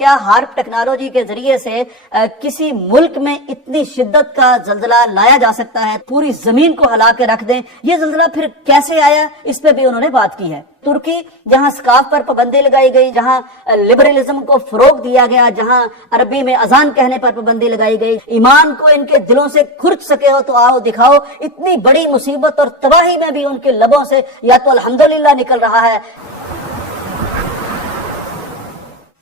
کیا HAARP technology کے ذریعے سے کسی ملک میں اتنی شدت کا زلزلہ لایا جا سکتا ہے، پوری زمین کو ہلا کے رکھ دیں؟ یہ زلزلہ پھر کیسے آیا، اس پہ بھی انہوں نے بات کی ہے۔ ترکی جہاں سکاف پر پابندی لگائی گئی، جہاں لبرلزم کو فروغ دیا گیا، جہاں عربی میں اذان کہنے پر پابندی لگائی گئی، ایمان کو ان کے دلوں سے کھرچ سکے ہو تو آؤ دکھاؤ، اتنی بڑی مصیبت اور تباہی میں بھی ان کے لبوں سے یا تو الحمدللہ نکل رہا ہے۔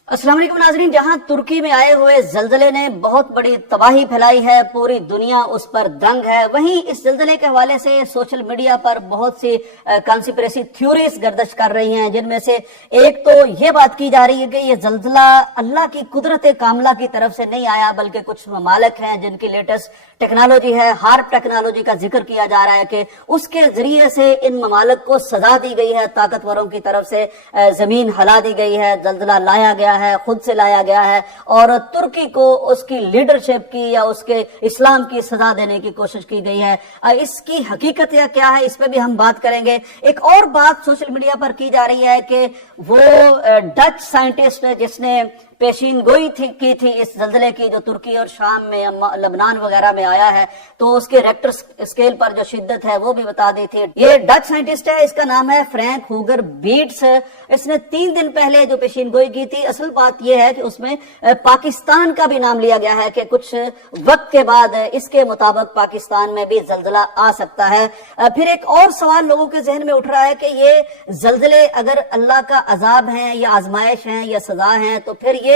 السلام علیکم ناظرین، جہاں ترکی میں آئے ہوئے زلزلے نے بہت بڑی تباہی پھیلائی ہے، پوری دنیا اس پر دنگ ہے، وہیں اس زلزلے کے حوالے سے سوشل میڈیا پر بہت سی کانسپریسی تھیوریز گردش کر رہی ہیں، جن میں سے ایک تو یہ بات کی جا رہی ہے کہ یہ زلزلہ اللہ کی قدرت کاملہ کی طرف سے نہیں آیا، بلکہ کچھ ممالک ہیں جن کی لیٹسٹ ٹیکنالوجی ہے، ہارپ ٹیکنالوجی کا ذکر کیا جا رہا ہے کہ اس کے ذریعے سے ان ممالک کو سزا دی گئی ہے، طاقتوروں کی طرف سے زمین ہلا دی گئی ہے، زلزلہ لایا گیا ہے، خود سے لایا گیا ہے، اور ترکی کو اس کی لیڈرشپ کی یا اس کے اسلام کی سزا دینے کی کوشش کی گئی ہے۔ اس کی حقیقت یا کیا ہے، اس پہ بھی ہم بات کریں گے۔ ایک اور بات سوشل میڈیا پر کی جا رہی ہے کہ وہ ڈچ سائنٹسٹ جس نے پیشین گوئی کی تھی اس زلزلے کی، جو ترکی اور شام میں لبنان وغیرہ میں آیا ہے، تو اس کے ریکٹر اسکیل پر جو شدت ہے وہ بھی بتا دی تھی۔ یہ ڈچ سائنٹسٹ ہے، اس کا نام ہے فرینک ہوگر بیٹس۔ اس نے 3 دن پہلے جو پیشین گوئی کی تھی، اصل بات یہ ہے کہ اس میں پاکستان کا بھی نام لیا گیا ہے کہ کچھ وقت کے بعد اس کے مطابق پاکستان میں بھی زلزلہ آ سکتا ہے۔ پھر ایک اور سوال لوگوں کے ذہن میں اٹھ رہا ہے کہ یہ زلزلے اگر اللہ کا عذاب ہیں یا آزمائش ہیں یا سزا ہیں، تو پھر یہ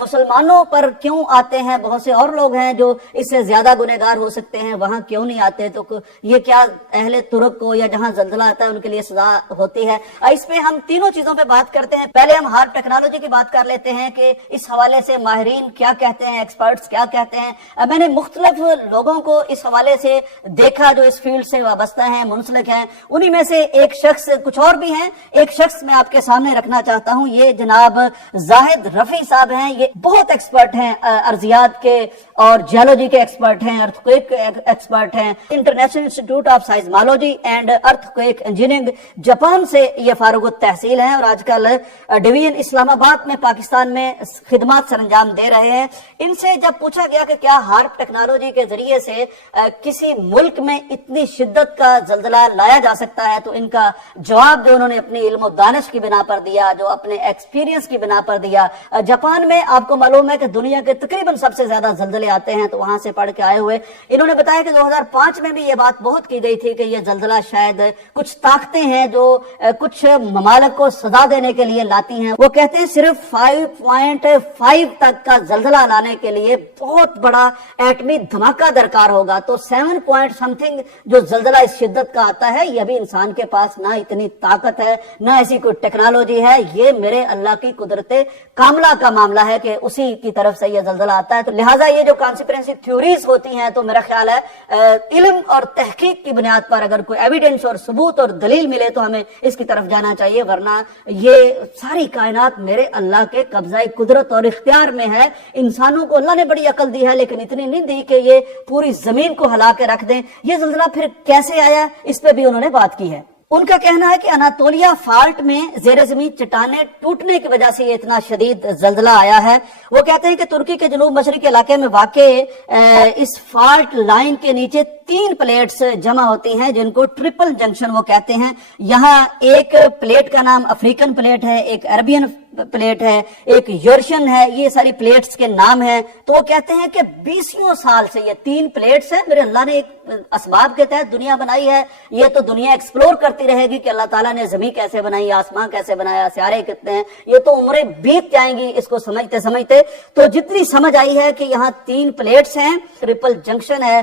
مسلمانوں پر کیوں آتے ہیں؟ بہت سے اور لوگ ہیں جو اس سے زیادہ گنہگار ہو سکتے ہیں، وہاں کیوں نہیں آتے؟ تو یہ کیا اہل ترک کو یا جہاں زلزلہ آتا ہے ان کے لیے سزا ہوتی ہے؟ اس پہ ہم تینوں چیزوں پہ بات کرتے ہیں۔ پہلے ہم ہارپ ٹیکنالوجی کی بات کر لیتے ہیں کہ اس حوالے سے ماہرین کیا کہتے ہیں، ایکسپرٹس کیا کہتے ہیں۔ میں نے مختلف لوگوں کو اس حوالے سے دیکھا جو اس فیلڈ سے وابستہ ہیں، منسلک ہیں، انہی میں سے ایک شخص، کچھ اور بھی ہیں، ایک شخص میں آپ کے سامنے رکھنا چاہتا ہوں۔ یہ جناب زاہد رفیع صاحب ہیں، یہ بہت ایکسپرٹ ہیں، ارضیات کے اور جیولوجی کے ایکسپرٹ ہیں، ارتھ کویک ایکسپرٹ ہیں، International Institute of Seismology and Earthquake Engineering Japan سے یہ فارغ التحصیل ہیں، اور آج کل ڈویژن اسلام آباد میں پاکستان میں خدمات سر انجام دے رہے ہیں۔ ان سے جب پوچھا گیا کہ کیا ہارپ ٹیکنالوجی کے ذریعے سے کسی ملک میں اتنی شدت کا زلزلہ لایا جا سکتا ہے، تو ان کا جواب جو انہوں نے اپنی علم و دانش کی بنا پر دیا، جو اپنے ایکسپیرینس کی بنا پر دیا، جاپان میں آپ کو معلوم ہے کہ دنیا کے تقریباً سب سے زیادہ زلزلے آتے ہیں، تو وہاں سے پڑھ کے آئے ہوئے انہوں نے بتایا کہ 2005 میں بھی یہ بات بہت کی گئی تھی کہ یہ زلزلہ شاید کچھ طاقتیں ہیں جو کچھ ممالک کو سزا دینے کے لیے لاتی ہیں۔ وہ کہتے ہیں صرف 5.5 تک کا زلزلہ لانے کے لیے بہت بڑا ایٹمی دھماکہ درکار ہوگا، تو 7 پوائنٹ سمتھنگ جو زلزلہ اس شدت کا آتا ہے، یہ بھی انسان کے پاس نہ اتنی طاقت ہے، نہ ایسی کوئی ٹیکنالوجی ہے، یہ میرے اللہ کی قدرت کاملہ کا معاملہ ہے کہ اسی کی طرف سے یہ زلزلہ آتا ہے۔ تو لہٰذا یہ جو کانسپریسی تھیوریز ہوتی ہیں، تو میرا خیال ہے علم اور تحقیق کی بنیاد پر اگر کوئی ایویڈنس اور ثبوت اور دلیل ملے تو ہمیں اس کی طرف جانا چاہیے، ورنہ یہ ساری کائنات میرے اللہ کے قبضہ قدرت اور اختیار میں ہے۔ انسانوں کو اللہ نے بڑی عقل دی ہے، لیکن اتنی نہیں دی کہ یہ پوری زمین کو ہلا کے رکھ دیں۔ یہ زلزلہ پھر کیسے آیا، اس پہ بھی انہوں نے بات کی ہے۔ ان کا کہنا ہے کہ اناتولیا فالٹ میں زیر زمین چٹانیں ٹوٹنے کی وجہ سے یہ اتنا شدید زلزلہ آیا ہے۔ وہ کہتے ہیں کہ ترکی کے جنوب مشرقی علاقے میں واقع اس فالٹ لائن کے نیچے 3 پلیٹس جمع ہوتی ہیں جن کو ٹرپل جنکشن وہ کہتے ہیں۔ یہاں ایک پلیٹ کا نام افریقن پلیٹ ہے، ایک عربین پلیٹ ہے، ایک یورشین ہے، یہ ساری پلیٹس کے نام ہیں۔ تو وہ کہتے ہیں کہ 20 سال سے یہ 3 پلیٹس ہیں، میرے اللہ نے ایک اسباب کے تحت دنیا بنائی ہے، یہ تو دنیا ایکسپلور کرتی رہے گی کہ اللہ تعالیٰ نے زمین کیسے بنائی، آسمان کیسے بنایا، سیارے کتنے ہیں، یہ تو عمریں بیت جائیں گی اس کو سمجھتے سمجھتے۔ تو جتنی سمجھ آئی ہے کہ یہاں 3 پلیٹس ہیں، ٹرپل جنکشن ہے،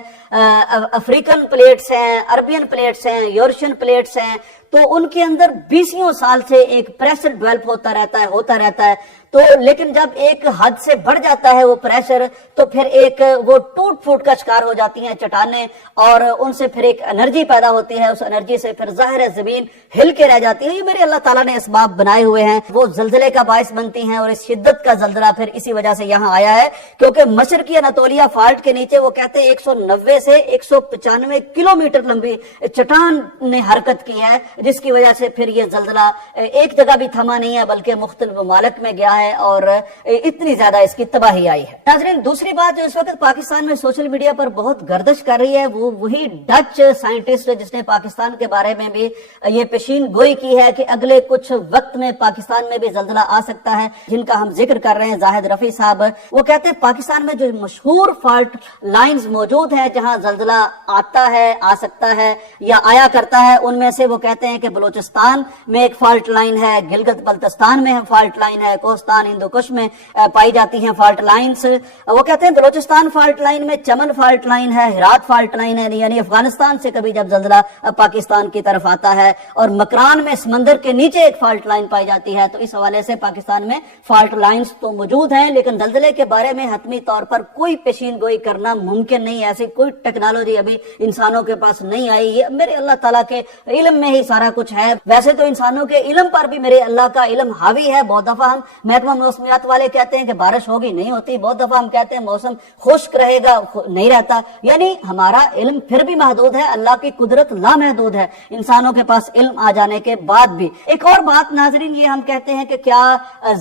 افریقن پلیٹس ہیں، عربین پلیٹس ہیں، یورشین پلیٹس ہیں، تو ان کے اندر 20 سال سے ایک پریشر ڈیولپ ہوتا رہتا ہے۔ تو لیکن جب ایک حد سے بڑھ جاتا ہے وہ پریشر، تو پھر ایک وہ ٹوٹ پھوٹ کا شکار ہو جاتی ہیں چٹانیں، اور ان سے پھر ایک انرجی پیدا ہوتی ہے، اس انرجی سے پھر ظاہر زمین ہل کے رہ جاتی ہے۔ یہ میرے اللہ تعالیٰ نے اسباب بنائے ہوئے ہیں، وہ زلزلے کا باعث بنتی ہیں، اور اس شدت کا زلزلہ پھر اسی وجہ سے یہاں آیا ہے کیونکہ مشرقی اناتولیا فالٹ کے نیچے وہ کہتے ہیں 190 سے 195 کلومیٹر لمبی چٹان نے حرکت کی ہے، جس کی وجہ سے پھر یہ زلزلہ ایک جگہ بھی تھما نہیں ہے بلکہ مختلف ممالک میں گیا ہے اور اتنی زیادہ اس کی تباہی آئی ہے۔ ناظرین، دوسری بات جو اس وقت پاکستان میں سوشل میڈیا پر بہت گردش کر رہی ہے وہ وہی ڈچ سائنٹسٹ جس نے پاکستان کے بارے میں بھی یہ پیشین گوئی کی ہے کہ اگلے کچھ وقت میں پاکستان میں بھی زلزلہ آ سکتا ہے، جن کا ہم ذکر کر رہے ہیں زاہد رفیع صاحب۔ وہ کہتے ہیں پاکستان میں جو مشہور فالٹ لائنز موجود ہیں جہاں زلزلہ آتا ہے، آ سکتا ہے یا آیا کرتا ہے، ان میں سے وہ کہتے ہیں کہ بلوچستان میں ایک فالٹ لائن ہے، گلگت بلتستان میں فالٹ لائن ہے، کوہستان ہندو کش میں پائی جاتی ہیں فالٹ لائنز۔ وہ کہتے ہیں بلوچستان فالٹ لائن میں چمن فالٹ لائن ہے، ہرات فالٹ لائن ہے، یعنی افغانستان سے کبھی جب زلزلہ پاکستان کی طرف آتا ہے، اور مکران میں سمندر کے نیچے ایک فالٹ لائن پائی جاتی ہے۔ تو اس حوالے سے پاکستان میں فالٹ لائنز تو موجود ہیں، لیکن زلزلے کے بارے میں حتمی طور پر کوئی پیشین گوئی کرنا ممکن نہیں ہے۔ ایسی کوئی ٹیکنالوجی ابھی انسانوں کے پاس نہیں آئی، یہ میرے اللہ تعالیٰ کے علم میں ہی سارا کچھ ہے۔ ویسے تو انسانوں کے علم پر بھی میرے اللہ کا علم حاوی ہے۔ بہت دفعہ ہم محکمہ موسمیات والے کہتے ہیں کہ بارش ہوگی، نہیں ہوتی۔ بہت دفعہ ہم کہتے ہیں موسم خشک رہے گا، نہیں رہتا۔ یعنی ہمارا علم پھر بھی محدود ہے، اللہ کی قدرت لامحدود ہے انسانوں کے پاس علم آ جانے کے بعد بھی۔ ایک اور بات ناظرین، یہ ہم کہتے ہیں کہ کیا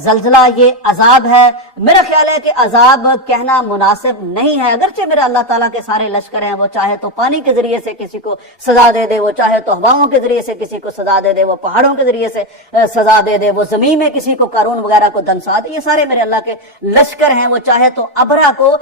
زلزلہ یہ عذاب ہے؟ میرا خیال ہے کہ عذاب کہنا مناسب نہیں ہے، اگرچہ میرا اللہ تعالیٰ کے سارے لشکر ہیں، وہ چاہے تو پانی کے ذریعے سے کسی کو سزا دے دے، وہ چاہے تو ہواؤں کے ذریعے سے کسی کو سزا دے دے، وہ پہاڑوں کے ذریعے سے سزا دے دے، وہ زمین میں کسی کو قارون وغیرہ کو دنسا دے، یہ سارے میرے اللہ کے لشکر ہیں۔ وہ چاہے تو ابرا کو،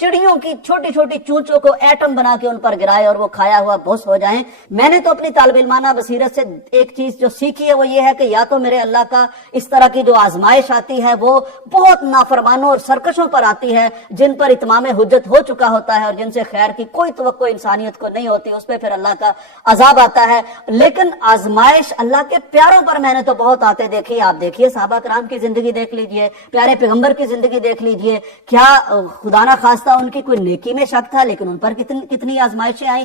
چڑیوں کی چھوٹی چھوٹی چونچوں کو ایٹم بنا کے ان پر گرائے اور وہ کھایا ہوا بھس ہو جائیں۔ میں نے تو اپنی طالب علمانہ بصیرت سے ایک چیز جو سیکھی ہے وہ یہ ہے کہ یا تو میرے اللہ کا اس طرح کی جو آزمائش آتی ہے وہ بہت نافرمانوں اور سرکشوں پر آتی ہے جن پر اتمام حجت ہو چکا ہوتا ہے اور جن سے خیر کی کوئی توقع انسانیت کو نہیں ہوتی، اس پہ پھر اللہ کا عذاب آتا ہے۔ لیکن آزمائش اللہ کے پیاروں پر میں نے تو بہت آتے دیکھی۔ آپ دیکھیے صحابہ کرام کی زندگی دیکھ لیجئے، پیارے پیغمبر کی زندگی دیکھ لیجئے، کیا خدا نہ خواستہ ان کی کوئی نیکی میں شک تھا، لیکن ان پر کتنی آزمائشیں آئیں۔